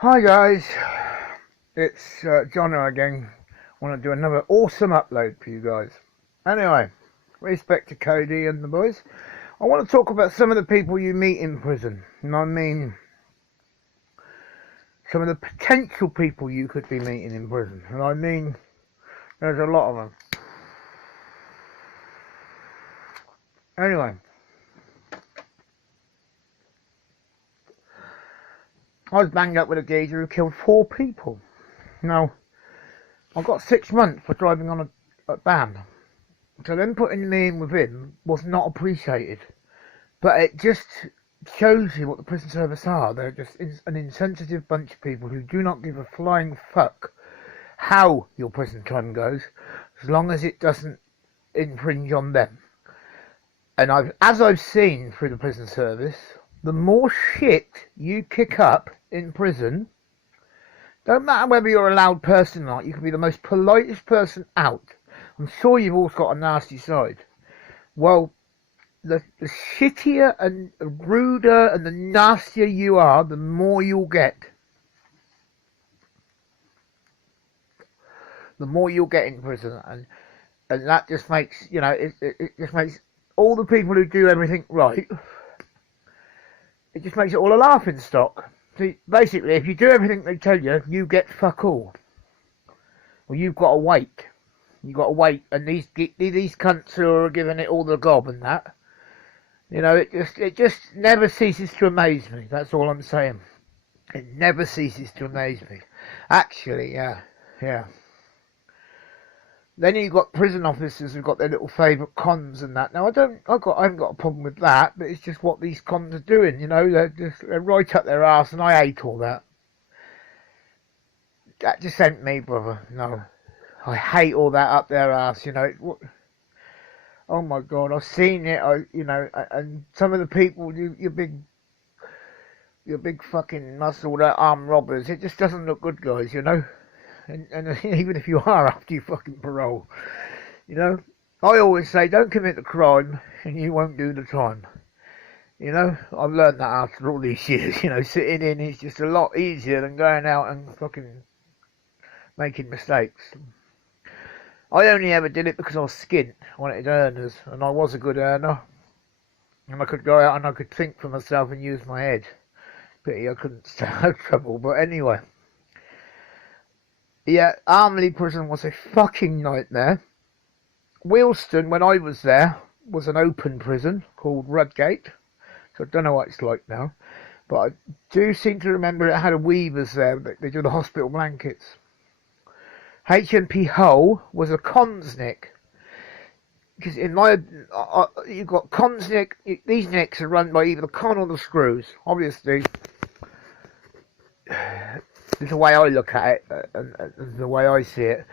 Hi guys, it's Johno again. I want to do another awesome upload for you guys. Anyway, respect to Cody and the boys. I want to talk about some of the people you meet in prison. And I mean, some of the potential people you could be meeting in prison. And I mean, there's a lot of them. Anyway, I was banged up with a geezer who killed 4 people. Now, I got 6 months for driving on a ban. So them putting me in with him was not appreciated. But it just shows you what the prison service are. They're just an insensitive bunch of people who do not give a flying fuck how your prison time goes, as long as it doesn't infringe on them. And as I've seen through the prison service, the more shit you kick up in prison, don't matter whether you're a loud person or not, you can be the most politest person out. I'm sure you've all got a nasty side. Well, the shittier and ruder and the nastier you are, the more you'll get. The more you'll get in prison. And that just makes, it just makes all the people who do everything right, it just makes it all a laughing stock. See, basically, if you do everything they tell you, you get fuck all. Well, you've got to wait. You've got to wait. And these cunts who are giving it all the gob and that, it just never ceases to amaze me. That's all I'm saying. It never ceases to amaze me. Actually, yeah. Then you've got prison officers who've got their little favourite cons and that. Now, I haven't got a problem with that, but it's just what these cons are doing, they're right up their arse, and I hate all that. That just ain't me, brother, no. I hate all that up their arse, oh my God, I've seen it, and some of the people, your big fucking muscled armed robbers, it just doesn't look good, guys, And even if you are after you fucking parole, I always say don't commit the crime and you won't do the time. I've learned that after all these years. Sitting in is just a lot easier than going out and fucking making mistakes. I only ever did it because I was skint. I wanted earners, and I was a good earner, and I could go out and I could think for myself and use my head. Pity I couldn't stay out of trouble, but anyway. Yeah, Armley Prison was a fucking nightmare. Wheelston, when I was there, was an open prison called Rudgate. So I don't know what it's like now. But I do seem to remember it had a weavers there. They do the hospital blankets. HMP Hull was a consnick. Because you've got consnick. These nicks are run by either the con or the screws. Obviously, it's the way I look at it, and the way I see it.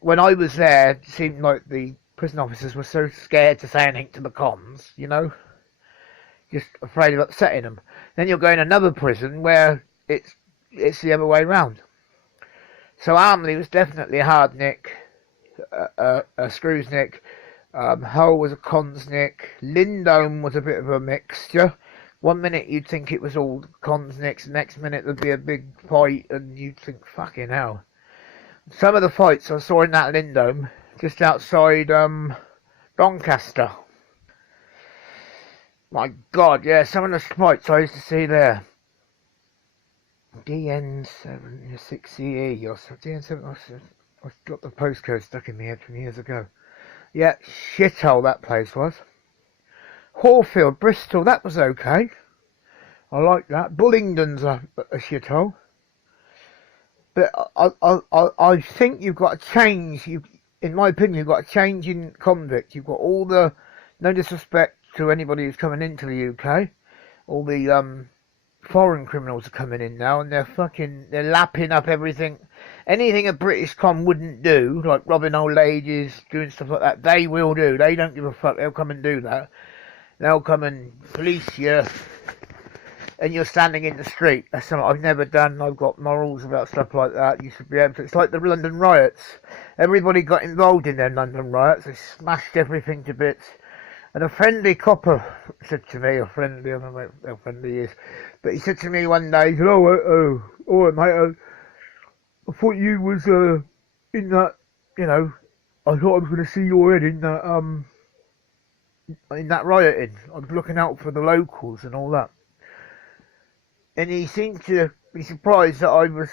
When I was there, it seemed like the prison officers were so scared to say anything to the cons, just afraid of upsetting them. Then you'll go in another prison where it's the other way round. So Armley was definitely a hard nick, a screws nick. Hull was a cons nick. Lindome was a bit of a mixture. One minute you'd think it was all cons nicks, the next minute there'd be a big fight and you'd think, fucking hell. Some of the fights I saw in that Lindome, just outside Doncaster. My God, yeah, some of the fights I used to see there. DN76CE or something. DN7, I've got the postcode stuck in my head from years ago. Yeah, shithole that place was. Horfield, Bristol, that was okay. I like that. Bullingdon's a shithole. But I think you've got to change. In my opinion, you've got a change in convict. You've got all the, no disrespect to anybody who's coming into the UK, all the foreign criminals are coming in now, and they're lapping up everything. Anything a British con wouldn't do, like robbing old ladies, doing stuff like that, they will do. They don't give a fuck. They'll come and do that. They'll come and police you, and you're standing in the street. That's something I've never done. I've got morals about stuff like that. You should be able to. It's like the London riots. Everybody got involved in them London riots. They smashed everything to bits. And a friendly copper said to me, I don't know how friendly he is, But he said to me one day, he said, oh, all right, mate, I thought you was in that, you know, I thought I was going to see your head in that rioting. I was looking out for the locals and all that. And he seemed to be surprised that I was,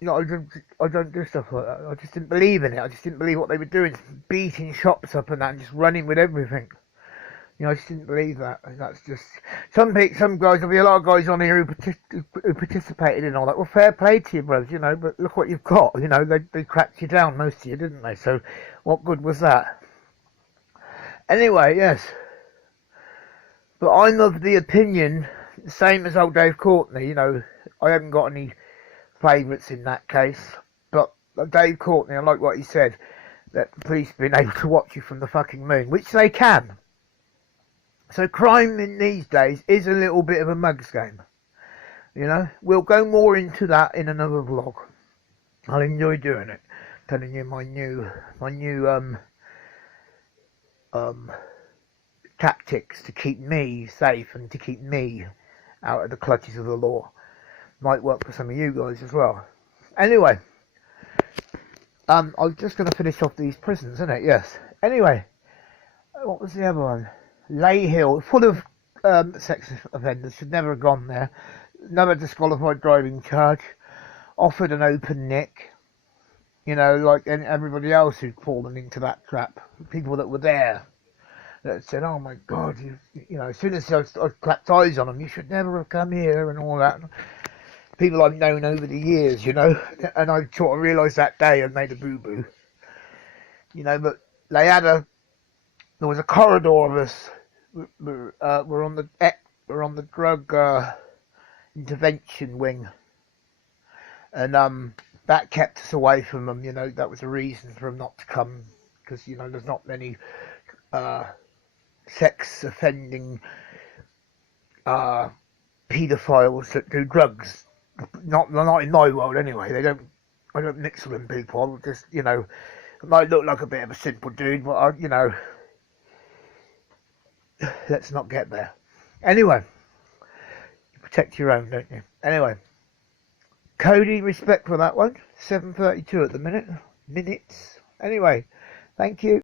you know, I don't do stuff like that. I just didn't believe in it. I just didn't believe what they were doing, beating shops up and that, and just running with everything. You know, I just didn't believe that. And that's just some guys. There'll be a lot of guys on here who participated in all that. Well, fair play to you, brothers. You know, but look what you've got. You know, they cracked you down, most of you, didn't they? So, what good was that? Anyway, yes. But I'm of the opinion, same as old Dave Courtney. You know, I haven't got any favourites in that case. But Dave Courtney, I like what he said, that the police have been able to watch you from the fucking moon, which they can. So crime in these days is a little bit of a mugs game. You know, we'll go more into that in another vlog. I'll enjoy doing it, telling you my new tactics to keep me safe and to keep me out of the clutches of the law. Might work for some of you guys as well. Anyway, I was just going to finish off these prisons, isn't it? Yes. Anyway, what was the other one? Lay Hill, full of sex offenders, should never have gone there. Another disqualified driving charge, offered an open nick, you know, like everybody else who'd fallen into that trap. People that were there that said, oh my God, you know, as soon as I clapped eyes on them, you should never have come here and all that. People I've known over the years, you know, and I sort of realised that day I made a boo-boo, you know, but they had there was a corridor of us. We're on the drug intervention wing, and that kept us away from them. You know, that was a reason for them not to come, because you know there's not many sex offending paedophiles that do drugs. Not in my world anyway. I don't mix with them people. Just, you know, I might look like a bit of a simple dude, but you know, let's not get there. Anyway, you protect your own, don't you? Anyway, Cody, respect for that one. 7:32 at the minute. Minutes. Anyway, thank you.